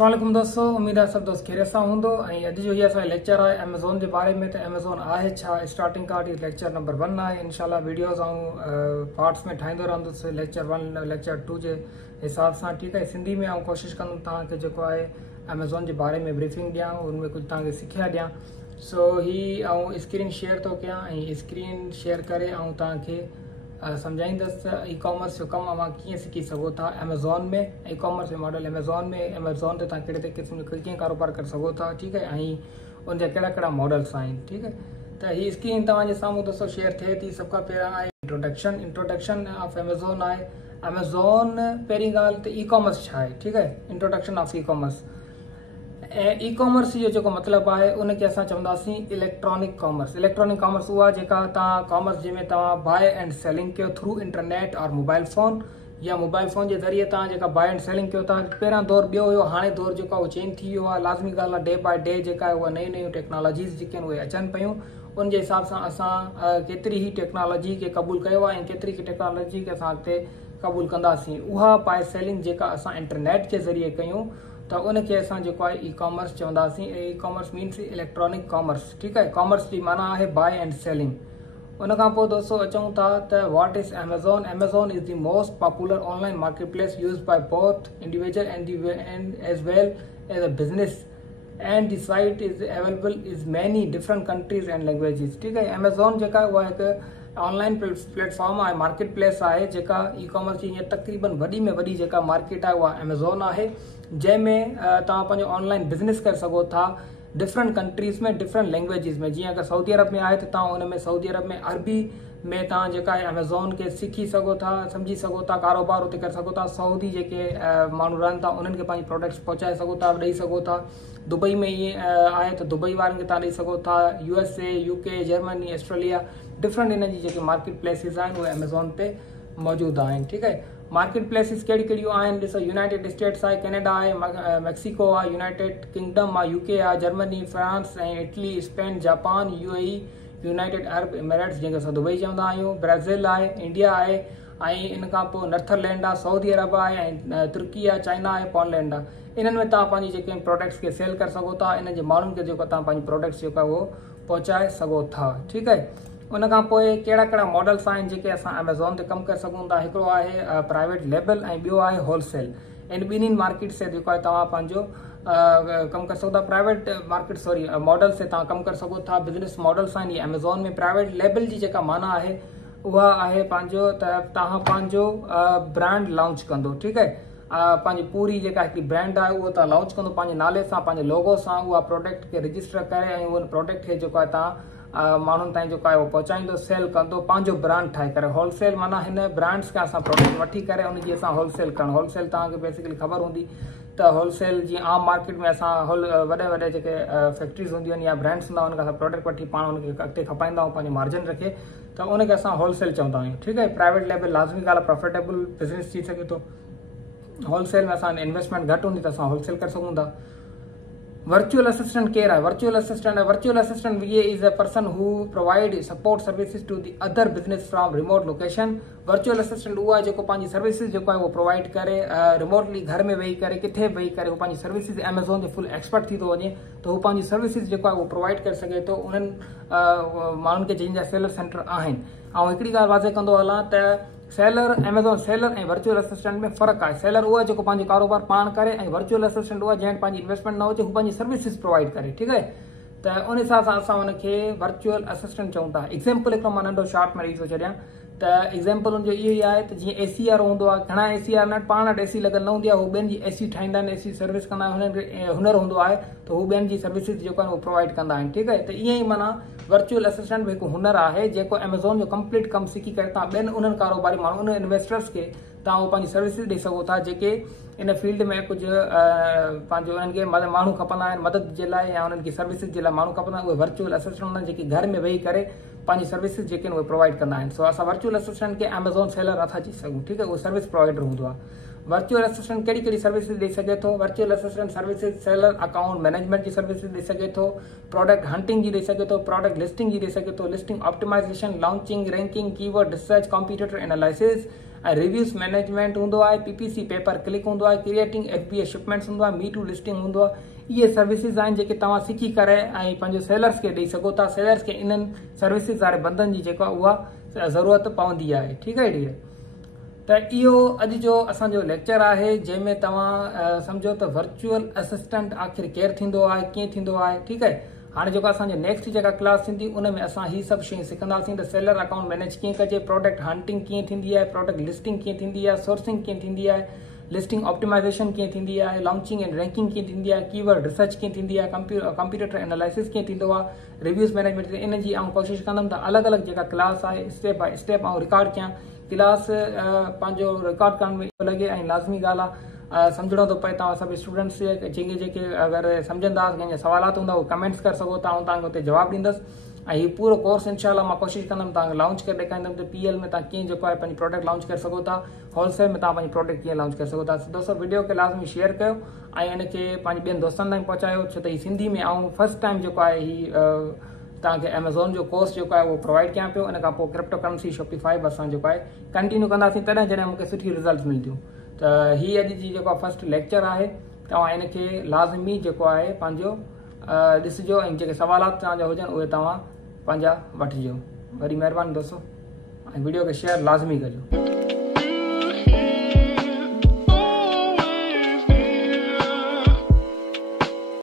अस्सलाम वालेकुम दोस्तों, उम्मीद है सब दोस्त खैरियत सां हूंदो। ऐं अॼु जो हीअ लेक्चर आहे अमेज़ॉन जे बारे में। त अमेज़ॉन आहे छा, स्टार्टिंग खां वठी लेक्चर नंबर 1 आहे। इंशाल्लाह वीडियोज़ ऐं पार्ट्स में ठाहींदो रहंदुसि लेक्चर 1 लेक्चर 2 जे हिसाब सां। ठीकु आहे, सिंधी में ऐं कोशिशि कंदुमि तव्हांखे जेको आहे अमेज़ॉन जे बारे में ब्रीफिंग ॾियां, उनमें कुझु तव्हांखे सिखिया ॾियां। सो ही ऐं स्क्रीन शेयर थो कयां ऐं स्क्रीन शेयर करे ऐं तव्हांखे सम्झाईंदुसि ई कॉमर्स जो कमु अवां कीअं सिखी सघो था अमेज़ॉन में। ई कॉमर्स जो मॉडल अमेज़ॉन ते तव्हां कहिड़े क़िस्म जो कीअं कारोबार करे सघो था। ठीकु आहे, ऐं उनजा कहिड़ा कहिड़ा मॉडल्स आहिनि। ठीकु आहे, त हीअ स्क्रीन तव्हांजे साम्हूं दोस्तों शेयर थिए थी। सभ खां पहिरियां आहे इंट्रोडक्शन ऑफ अमेज़ॉन आहे। अमेज़ॉन पहिरीं ॻाल्हि त ई कॉमर्स छा आहे। ठीकु आहे, इंट्रोडक्शन ऑफ ई कॉमर्स। ऐं ई कॉमर्स जो जेको मतिलबु आहे उनखे असां चवंदासीं इलेक्ट्रॉनिक कॉमर्स। इलेक्ट्रॉनिक कॉमर्स उहा जेका तव्हां कॉमर्स जंहिंमें तव्हां बाय एंड सेलिंग कयो थ्रू इंटरनेट और मोबाइल फ़ोन, या मोबाइल फ़ोन जे ज़रिए तव्हां जेका बाय एंड सेलिंग कयो था। पहिरियां दौर ॿियो हुयो, हाणे दौर जेको आहे उहो चेंज थी वियो आहे। लाज़मी ॻाल्हि आहे, डे बाय डे जेका आहे उहा नयूं नयूं टेक्नोलॉजीज़ जेके आहिनि उहे अचनि पियूं। उनजे हिसाब सां असां केतिरी ई टेक्नोलॉजी खे क़बूल कयो आहे ऐं केतिरी ई टेक्नोलॉजी खे असां अॻिते क़बूल कंदासीं। उहा बाय सेलिंग जेका असां इंटरनेट जे ज़रिए कयूं त उनखे असां जेको आहे ई कॉमर्स चवंदासीं। E commerce means electronic commerce. ठीकु आहे, कॉमर्स जी माना आहे बाय एंड सेलिंग। उन खां पोइ दोस्तों अचूं था त what is Amazon. Amazon is the most popular online market place use by both individual and as well as a business and the site is available is many different countries and languages. ठीकु आहे, Amazon जेका आहे उहा हिकु online platform आहे, market place आहे जेका e commerce जी हीअं तक़रीबन वॾी में वॾी जेका मार्केट आहे उहा अमेज़ॉन आहे, जंहिंमें तव्हां पंहिंजो ऑनलाइन बिज़नेस करे सघो था डिफरेंट कंट्रीज़ में डिफरेंट लैंग्वेजिस में। जीअं अगरि सऊदी अरब में आहे त तव्हां उन में सऊदी अरब में अरबी में तव्हां जेका आहे अमेज़ॉन खे सिखी सघो था, सम्झी सघो था, कारोबार उते करे सघो था। सऊदी जेके माण्हू रहनि था उन्हनि खे पंहिंजी प्रोडक्ट्स पहुचाए सघो था, ॾेई सघो था। दुबई में ईअं आहे त दुबई वारनि खे तव्हां ॾेई सघो था। USA, UK, Germany, Australia, different इन जी जेके मार्केट प्लेसिस आहिनि उहे अमेज़ॉन ते मौजूदु आहिनि। ठीकु आहे, मार्केट प्लेसिस कहिड़ी कहिड़ियूं आहिनि ॾिसो, यूनाइटेड स्टेट्स आहे, कैनेडा आहे, मैक्सिको आहे, यूनाइटेड किंगडम आहे, UK आहे, जर्मनी, फ्रांस ऐं Italy, Spain, Japan, UAE, United Arab Emirates जंहिंखे असां दुबई चवंदा आहियूं, ब्राज़ील आहे, इंडिया आहे, ऐं इन खां पोइ नर्थरलैंड आहे, सऊदी अरब आहे, ऐं तुर्की आहे, चाइना आहे, पोलैंड आहे। इन्हनि में तव्हां पंहिंजी जेके प्रोडक्ट्स खे सेल करे सघो था, इन्हनि जे माण्हुनि खे जेको तव्हां पंहिंजी प्रोडक्ट्स जेको आहे उहो पहुचाए सघो था। ठीकु आहे, उन खां पोइ कहिड़ा कहिड़ा मॉडल्स आहिनि जेके असां अमेज़ॉन ते कमु करे सघूं था। हिकिड़ो आहे प्राइवेट लेबल ऐं ॿियो आहे होलसेल। इन ॿिन्हिनि मार्केट से जेको आहे तव्हां पंहिंजो कमु करे सघो था। प्राइवेट मार्केट मॉडल से तव्हां कमु करे सघो था। बिज़नेस मॉडल्स आहिनि इहे अमेज़ॉन में। प्राइवेट लेबल जी जेका माना आहे उहा आहे पंहिंजो त तव्हां पंहिंजो ब्रांड लॉन्च कंदो। ठीकु आहे, पंहिंजी पूरी जेका हिकिड़ी ब्रांड आहे उहो तव्हां लॉन्च कंदो पंहिंजे नाले सां, पंहिंजे लोगो सां। उहा प्रोडक्ट खे रजिस्टर करे ऐं उन प्रोडक्ट खे जेको आहे तव्हां माण्हुनि ताईं जेको आहे उहो पहुचाईंदो, सेल कंदो, पंहिंजो ब्रांड ठाहे करे। होलसेल माना हिन ब्रांड्स खां असां प्रोडक्ट वठी करे उनजी असां होलसेल करणु। होलसेल तव्हांखे बेसिकली ख़बर हूंदी त होलसेल जीअं आम मार्केट में असां वॾे वॾे जेके फैक्ट्रीज़ हूंदियूं आहिनि या ब्रांड्स हूंदा आहिनि, उनखां असां प्रोडक्ट वठी पाण उनखे अॻिते खपाईंदा आहियूं पंहिंजो मार्जिन रखे, त उनखे असां होलसेल चवंदा आहियूं। ठीकु आहे, प्राइवेट लेवल लाज़मी ॻाल्हि आहे, प्रॉफिटेबल बिज़नेस थी सघे थो। होलसेल में असां इन्वेस्टमेंट घटि हूंदी त असां होलसेल करे सघूं था। वर्चुअल असिस्टेंट केरु आहे? Virtual assistant is a person who provide support services to the other business from remote location. Virtual assistant उहा आहे जेको पंहिंजी सर्विसिस जेको आहे उहो प्रोवाइड करे रिमोटली, घर में वेही करे, किथे वेही करे, उहो पंहिंजी सर्विसिस अमेज़ॉन जो फुल एक्सपर्ट थी थो वञे त हू पंहिंजी सर्विसिस जेको आहे उहो प्रोवाइड करे सघे थो उन्हनि माण्हुनि खे जंहिंजा सेलर सेंटर आहिनि। ऐं हिकिड़ी ॻाल्हि वाज़े कंदो हलां त अमेज़ॉन सेलर ऐं वर्चुअल असिस्टेंट में फ़र्क़ु आहे। सेलर उहा जेको पंहिंजो कारोबार पाण करे, ऐं वर्चुअल असिस्टेंट उहा जंहिं पंहिंजी इन्वेस्टमेंट न हुजे, हू पंहिंजी सर्विसिस प्रोवाइड करे। ठीकु आहे, त उन हिसाब सां असां हुनखे वर्चुअल असिस्टेंट चऊं था। एग्ज़ाम्पल हिकिड़ो मां नंढो शॉर्ट में ॾेई थो छॾियां त एग्ज़ाम्पल हुनजो इहो ई आहे त जीअं AC वारो हूंदो आहे, घणा AC वारा पाण वटि AC लॻल न हूंदी आहे, हू ॿियनि जी AC ठाहींदा आहिनि, AC सर्विस कंदा आहिनि, हुननि खे हुनर हूंदो आहे त हू ॿियनि जी सर्विसिस जेको आहे उहो प्रोवाइड कंदा आहिनि। ठीकु आहे, त ईअं ई माना वर्चुअल असिस्टेंट बि हिकु हुनर आहे जेको अमेज़ॉन जो कंप्लीट कमु सिखी करे तव्हां ॿियनि उन्हनि कारोबारी माण्हू, उन इन्वेस्टर्स खे तव्हां उहो पंहिंजी सर्विसिस ॾेई सघो था जेके इन फील्ड में कुझु पंहिंजो उन्हनि खे माण्हू खपंदा आहिनि मदद जे लाइ, या उन्हनि खे सर्विसिस जे लाइ माण्हू खपंदा आहिनि। उहे वर्चुअल असिस्टेंट हूंदा आहिनि जेके घर में वेही करे पंहिंजी सर्विसिस जेके आहिनि उहे प्रोवाइड कंदा आहिनि। सो असां वर्चुअल असिस्टेंट खे अमेज़ॉन सेलर नथा चई सघूं। ठीकु आहे, उहो सर्विस प्रोवाइडर हूंदो आहे। वर्चुअल असिस्टेंट कहिड़ी कहिड़ी सर्विसिस ॾेई सघे थो? Virtual assistant services seller account management जी सर्विसिस ॾेई सघे थो, प्रोडक्ट हंटिंग जी ॾेई सघे थो, प्रोडक्ट लिस्टिंग जी ॾेई सघे थो, listing optimization, launching, ranking, keyword research, competitor analysis reviews management हूंदो आहे, PPC पेपर क्लिक हूंदो आहे, क्रिएटिंग FBA शिपमेंट्स हूंदो आहे, मी टू लिस्टिंग हूंदो आहे। इहे सर्विसिस आहिनि जेके तव्हां सिखी करे ऐं पंहिंजो सेलर्स खे ॾेई सघो था। सेलर्स खे इन्हनि सर्विसिस वारे बंदनि जी जेका उहा ज़रूरत पवंदी आहे। ठीकु आहे डियर। त इहो अॼु जो असांजो लेक्चर आहे जंहिंमें तव्हां सम्झो त वर्चुअल असिस्टेंट आख़िर केरु थींदो आहे, कीअं थींदो आहे। ठीकु आहे। हाणे जेको असांजो नेक्स्ट जेका क्लास थींदी उन में असां ही सभु शयूं सिखंदासीं त सेलर अकाउंट मैनेज कीअं कजे, प्रोडक्ट हंटिंग कीअं थींदी आहे, प्रोडक्ट लिस्टिंग कीअं थींदी आहे, सोर्सिंग कीअं थींदी आहे, लिस्टिंग ऑप्टिमाइज़ेशन कीअं थींदी आहे, लॉन्चिंग एंड रैंकिंग कीअं थींदी आहे, कीवर्ड रिसर्च कीअं थींदी आहे, कंप्यूटर एनालिसिस कीअं थींदो आहे, रिव्यूज़ मैनेजमेंट इन जी आउं कोशिशि कंदुमि त अलॻि अलॻि जेका क्लास आहे स्टेप बाय स्टेप आउं रिकॉर्ड कयां। क्लास पंहिंजो रिकॉर्ड करण में लॻे ऐं लाज़मी ॻाल्हि आहे सम्झणो थो पए। तव्हां सभु स्टूडेंट्स जेके अगरि सम्झंदा कंहिंजा सवालात हूंदा उहे कमेंट्स करे सघो था, ऐं तव्हांखे हुते जवाबु ॾींदुसि। ऐं हीउ पूरो कोर्स इनशाला मां कोशिशि कंदुमि तव्हांखे लॉन्च करे ॾेखारींदुमि त PL में तव्हां कीअं जेको आहे पंहिंजी प्रोडक्ट लॉन्च करे सघो था, होलसेल में तव्हां पंहिंजी प्रोडक्ट कीअं लॉन्च करे सघो था। दोस्तों वीडियो खे लाज़मी शेयर कयो ऐं हिनखे पंहिंजे ॿियनि दोस्तनि ताईं पहुचायो, छो त हीउ सिंधी में ऐं फर्स्ट टाइम जेको आहे हीउ तव्हांखे अमेज़ॉन जो कोर्स जेको आहे उहो प्रोवाइड कयां पियो। इन खां पोइ क्रिप्टो करेंसी शॉपिफाई बि असां जेको आहे कंटिन्यू कंदासीं तॾहिं जॾहिं मूंखे सुठी रिज़ल्ट मिलंदियूं। त हीअ अॼु जी जेको फर्स्ट लेक्चर आहे, तव्हां इनखे लाज़मी जेको आहे पंहिंजो ॾिसिजो ऐं जेके सवालात तव्हांजा हुजनि उहे तव्हां पंहिंजा वठिजो। वरी महिरबानी दोस्तों, ऐं वीडियो खे शेयर लाज़मी कजो।